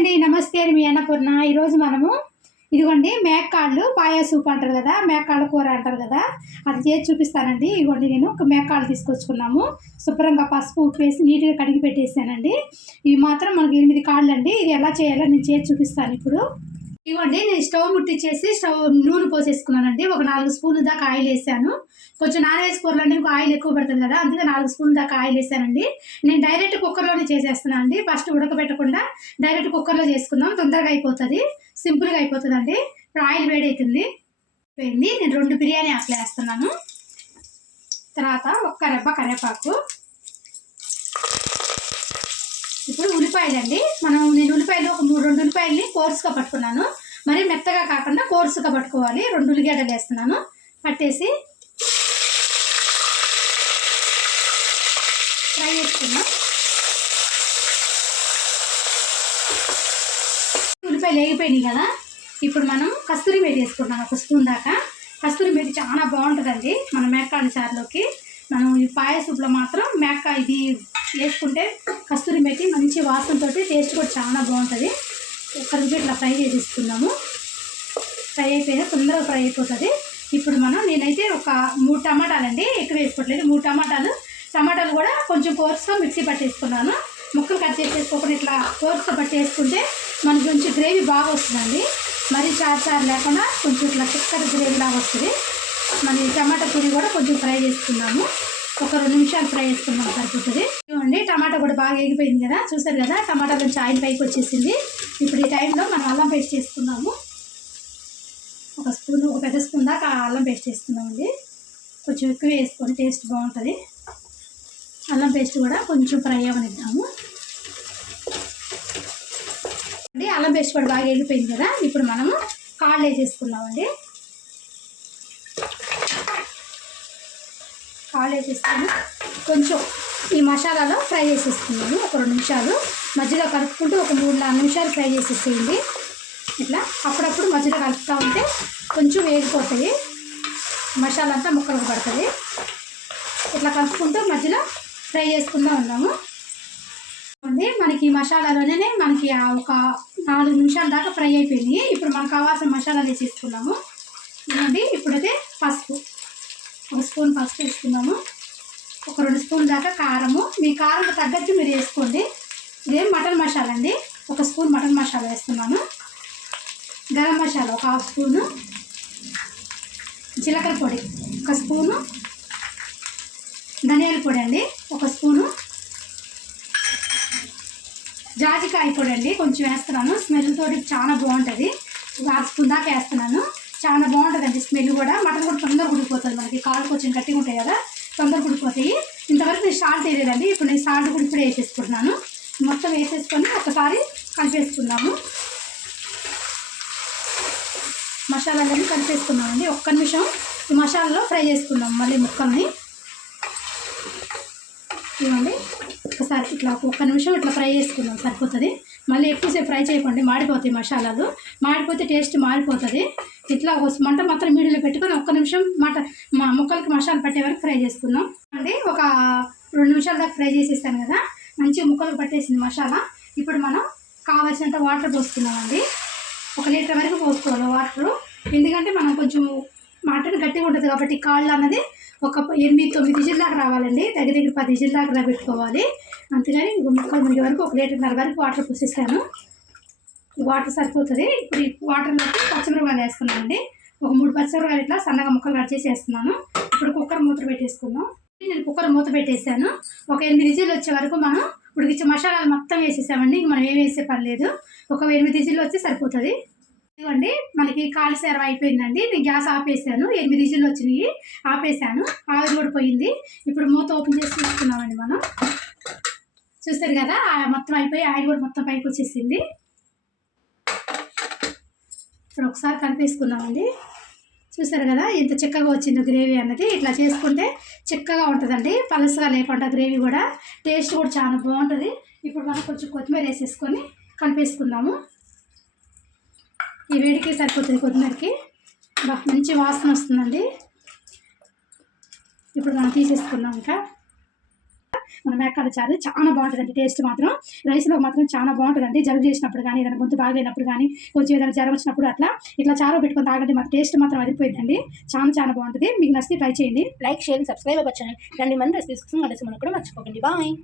అండి నమస్తే అని మీ అన్నపూర్ణ. ఈరోజు మనము ఇదిగోండి మేకకాళ్ళు పాయా సూప్ అంటారు కదా, మేకకాళ్ళ కూర అంటారు కదా, అది చేసి చూపిస్తానండి. ఇదిగోండి నేను ఒక మేకకాళ్ళు తీసుకొచ్చుకున్నాము. శుభ్రంగా పసుపు ఉప్పు వేసి నీట్గా కడిగి పెట్టేసానండి. ఇవి మాత్రం మనకి 8 కాళ్ళు అండి. ఇది ఎలా చేయాలో నేను చేసి చూపిస్తాను ఇప్పుడు. ఇవ్వండి నేను స్టవ్ ముట్టించేసి నూనె పోసేసుకున్నానండి. ఒక 4 స్పూన్ల దాకా ఆయిల్ వేసాను. కొంచెం నాన్ వెజ్ కూరలు ఇంకా ఆయిల్ ఎక్కువ పడుతుంది కదా, అందుకే 4 స్పూన్ల దాకా ఆయిల్ వేసానండి. నేను డైరెక్ట్ కుక్కర్లోనే చేసేస్తున్నాను అండి. ఫస్ట్ ఉడకబెట్టకుండా డైరెక్ట్ కుక్కర్లో చేసుకుందాం, తొందరగా అయిపోతుంది, సింపుల్గా అయిపోతుందండి. ఇప్పుడు ఆయిల్ వేడవుతుంది. నేను 2 బిర్యానీ ఆకులు వేస్తున్నాను. తర్వాత ఒక్క రెబ్బ కరివేపాకు. ఇప్పుడు ఉల్లిపాయలండి. నేను ఉల్లిపాయలు ఒక 2 ఉల్లిపాయలని కోర్సుగా పట్టుకున్నాను. మరి మెత్తగా కాకుండా కోర్సుగా పట్టుకోవాలి. 2 ఉల్లిగడ్డలు వేస్తున్నాను. పట్టేసి ఫ్రై చేసుకున్నాం. ఉల్లిపాయలు వేగిపోయినాయి కదా, ఇప్పుడు మనం కస్తూరి మేతి వేసుకుంటాం 1 స్పూన్ దాకా. కస్తూరి మేతి చాలా బాగుంటుందండి మన మేకకాళ్ళ చారులోకి. మనం ఈ పాయ సూప్లో మాత్రం ఇది వేసుకుంటే కస్తూరి మేతి మంచి వాసనతో టేస్ట్ కూడా చాలా బాగుంటుంది. ఒక్కరికి ఇట్లా ఫ్రై చేసేసుకున్నాము. ఫ్రై అయిపోయినా తొందరగా ఫ్రై అయిపోతుంది. ఇప్పుడు నేనైతే ఒక 3 టమాటాలండి, ఎక్కువ వేసుకోవట్లేదు. 3 టమాటాలు కూడా కొంచెం కోర్సుగా మిక్సీ పట్టేసుకున్నాను. ముక్కలు కట్ చేసేసుకోకుండా ఇట్లా కోర్సుగా పట్టేసుకుంటే మనకి కొంచెం గ్రేవీ బాగా వస్తుందండి. మరీ చారు లేకుండా కొంచెం ఇట్లా చిక్కటి గ్రేవీ లాగా వస్తుంది. మన టమాటా పొడి కూడా కొంచెం ఫ్రై చేసుకున్నాము. ఒక 2 నిమిషాలు ఫ్రై చేసుకున్నాము, సరిపోతుంది. చూడండి టమాటా కూడా బాగా వేగిపోయింది కదా, చూసారు కదా, టమాటా నుంచి ఆయిల్ పైకి వచ్చేసింది. ఇప్పుడు ఈ టైంలో మనం అల్లం పేస్ట్ చేసుకున్నాము. ఒక పెద్ద స్పూన్ దాకా అల్లం పేస్ట్ వేసుకున్నామండి. కొంచెం ఎక్కువ వేసుకొని టేస్ట్ బాగుంటుంది. అల్లం పేస్ట్ కూడా కొంచెం ఫ్రై అవ్వనిద్దాము. అల్లం పేస్ట్ కూడా బాగా వేగిపోయింది కదా, ఇప్పుడు మనము కాళ్ళు వేసేసుకున్నామండి. కాళ్ళు వేసేసుకొని కొంచెం ఈ మసాలాలో ఫ్రై చేసేసుకున్నాము. ఒక 2 నిమిషాలు మధ్యలో కలుపుకుంటూ ఒక 3-4 నిమిషాలు ఫ్రై చేసేసేయండి. ఇట్లా అప్పుడప్పుడు మధ్యలో కలుపుతూ ఉంటే కొంచెం వేగిపోతాయి, మసాలా అంతా ముక్కలకు పడుతుంది. ఇట్లా కలుపుకుంటూ మధ్యలో ఫ్రై చేసుకుంటూ ఉన్నాము. మనకి ఈ మసాలాలోనే మనకి ఒక 4 నిమిషాల దాకా ఫ్రై అయిపోయినాయి. ఇప్పుడు మనకు కావాల్సిన మసాలాలు వేసేసుకున్నాము. ఇప్పుడైతే పసుపు, 1 స్పూన్ పసుపు వేసుకున్నాము. ఒక 2 స్పూన్ దాకా కారము, మీ కారం తగ్గట్టు మీరు వేసుకోండి. ఇదేం మటన్ మసాలా అండి, 1 స్పూన్ మటన్ మసాలా వేస్తున్నాను. గరం మసాలా ఒక 1/2 స్పూను, జీలకర్ర పొడి 1 స్పూను, ధనియాల పొడి అండి 1 స్పూను, జాజికాయ పొడి అండి కొంచెం వేస్తున్నాను. స్మెల్ తోటి చాలా బాగుంటుంది. 1/2 స్పూన్ దాకా వేస్తున్నాను. చాలా బాగుంటుందండి స్మెల్ కూడా. మటన్ కూడా తొందరగా ఉడికిపోతుంది. మనకి కాళ్ళు కొంచెం గట్టిగా ఉంటాయి కదా, తొందరగా ఉడికిపోతాయి. ఇంతవరకు నేను సాల్ట్ వేయలేదండి. ఇప్పుడు నేను సాల్ట్ కూడా ఇప్పుడే వేసేసుకుంటున్నాను. మొత్తం వేసేసుకొని ఒకసారి కలిపేసుకున్నాము. మసాలాలన్నీ కలిపేసుకున్నామండి. 1 నిమిషం ఈ మసాలాలో ఫ్రై చేసుకున్నాము. మళ్ళీ ముక్కల్ని ఇవ్వండి, ఒకసారి ఇట్లా 1 నిమిషం ఇట్లా ఫ్రై చేసుకున్నాం, సరిపోతుంది. మళ్ళీ ఎక్కువసేపు ఫ్రై చేయకండి, మాడిపోతాయి మసాలాలు. మాడిపోతే టేస్ట్ మారిపోతుంది. ఇట్లా మంట మాత్రం మీడియంలో పెట్టుకొని 1 నిమిషం ముక్కలకి మసాలా పట్టే వరకు ఫ్రై చేసుకుందాం అండి. ఒక 2 నిమిషాల దాకా ఫ్రై చేసేస్తాను కదా, మంచిగా ముక్కలకు పట్టేసింది మసాలా. ఇప్పుడు మనం కావాల్సినంత వాటర్ పోసుకున్నామండి. 1 లీటర్ వరకు పోసుకోవాలి వాటరు. ఎందుకంటే మనం కొంచెం మటన్ గట్టిగా ఉంటుంది కాబట్టి కాళ్ళు అన్నది ఒక 8-9 విజిల్ దాకా రావాలండి. దగ్గర 10 విజిల్ దాకా పెట్టుకోవాలి. అంతేగాని ముక్కలు మునిగే వరకు 1 లీటర్న్నర వరకు వాటర్ పోసేస్తాను. ఈ వాటర్ సరిపోతుంది. ఇప్పుడు ఈ వాటర్లోకి పచ్చిమిరపకాయలు వేస్తున్నానండి. ఒక 3 పచ్చిమిరపకాయలు ఇట్లా సన్నగా ముక్కలు కట్ చేసి వేస్తున్నాను. ఇప్పుడు కుక్కర్ మూత పెట్టేసుకుందాం. నేను కుక్కర్ మూత పెట్టేసాను. ఒక 8 విజిల్ వచ్చే వరకు మనం ఉడికించే మసాలాలు మొత్తం వేసేసామండి. ఇంక మనం ఏమి వేసే పని లేదు. ఒక 8 విజిల్ వచ్చి సరిపోతుంది. ఇదిగోండి మనకి కాళ్ళు సేరవ అయిపోయిందండి. నేను గ్యాస్ ఆపేసాను. 8 విజిల్లు వచ్చినాయి, ఆపేసాను. ఆవిరి కూడా పోయింది. ఇప్పుడు మూత ఓపెన్ చేసి తీసుకున్నామండి. మనం చూస్తారు కదా, మొత్తం అయిపోయి ఆయిల్ కూడా మొత్తం పైకి వచ్చేసింది. ఇప్పుడు ఒకసారి కలిపేసుకున్నామండి. చూసారు కదా ఎంత చిక్కగా వచ్చిందో గ్రేవీ అన్నది. ఇట్లా చేసుకుంటే చిక్కగా ఉంటుందండి, పలసగా లేకుండా. గ్రేవీ కూడా టేస్ట్ కూడా చాలా బాగుంటుంది. ఇప్పుడు మనం కొంచెం కొత్తిమీర వేసేసుకొని కలిపేసుకుందాము. ఈ వేడికి సరిపోతుంది. కొత్తిమీరకి మంచి వాసన వస్తుందండి. ఇప్పుడు మనం తీసేసుకున్నాం. ఇంకా మన మేకాల చారు చాలా బాగుంటుందండి. టేస్ట్ మాత్రం రైస్లో మాత్రం చాలా బాగుంటుందండి. జలుబు చేసినప్పుడు కానీ, ఏదైనా గొంతు బాగలేనప్పుడు కానీ, కొంచెం ఏదైనా జ్వరం వచ్చినప్పుడు ఇట్లా చారు పెట్టుకొని తాగండి. మాకు టేస్ట్ మాత్రం అదిరిపోయిందండి. చాలా చాలా బాగుంటుంది. మీకు నచ్చితే ట్రై చేయండి. లైక్, షేర్, సబ్స్క్రైబ్ అవ్వచ్చు. రండి మన రెసిపీస్ కోసం మన కూడా మర్చిపోకండి. బాయ్.